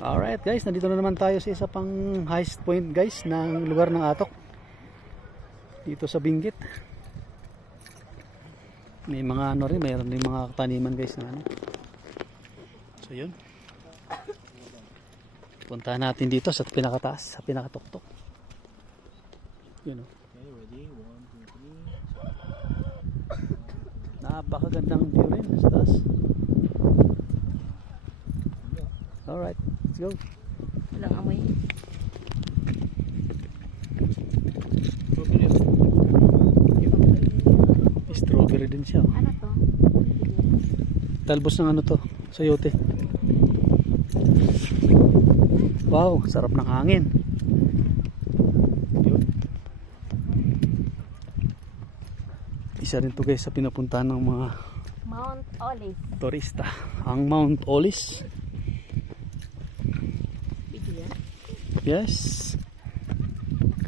Alright guys, nandito na naman tayo sa isa pang highest point guys ng lugar ng Atok. Dito sa Benguet. May mga ano rin, mayroon din mga taniman guys na ano. So yun. Puntahan natin dito sa pinakataas, sa pinakatuktok. Yun o. Napakagandang view rin sa taas. Alright, let's go. Walang amoy. Strawberry din siya. Oh. Ano to? Talbos ng ano to, sayote. Wow, sarap ng hangin. Yun. Isa rin to guys sa pinapuntahan ng mga Mount Olive. turista. Ang Mount Olis. Video yan? Yes.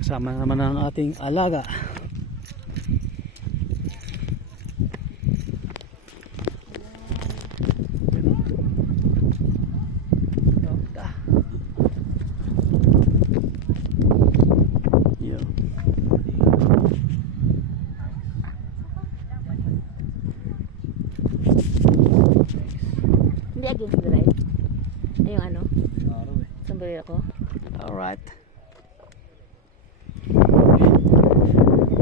Kasama naman ang ating alaga. Hindi against the light. Ay, yung ano? Sombrero ko. Alright.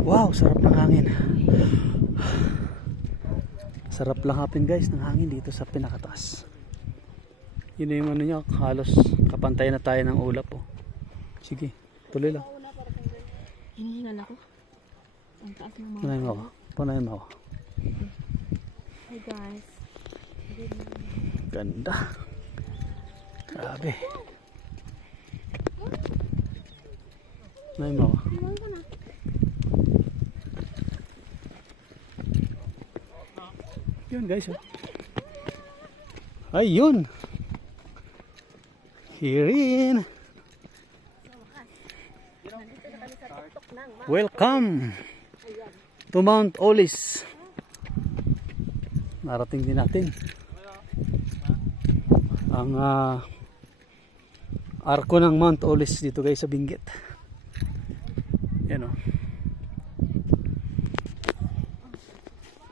Wow, sarap ng hangin. Sarap lang hapin guys ng hangin dito sa pinakataas. Yun na yung ano niya, halos kapantay na tayo ng ulap oh. Sige, tuloy lang. Hinihingal ako. Ang taas ng mga. Panayin mo ako. Panayin mo ako. Hi guys. Ganda. Grabe. Panayin mo ako. Yun guys oh. Ayun. Hirin. Welcome to Mount Olis. Narating din natin ang arko ng Mount Olis dito guys sa Benguet. Yan o.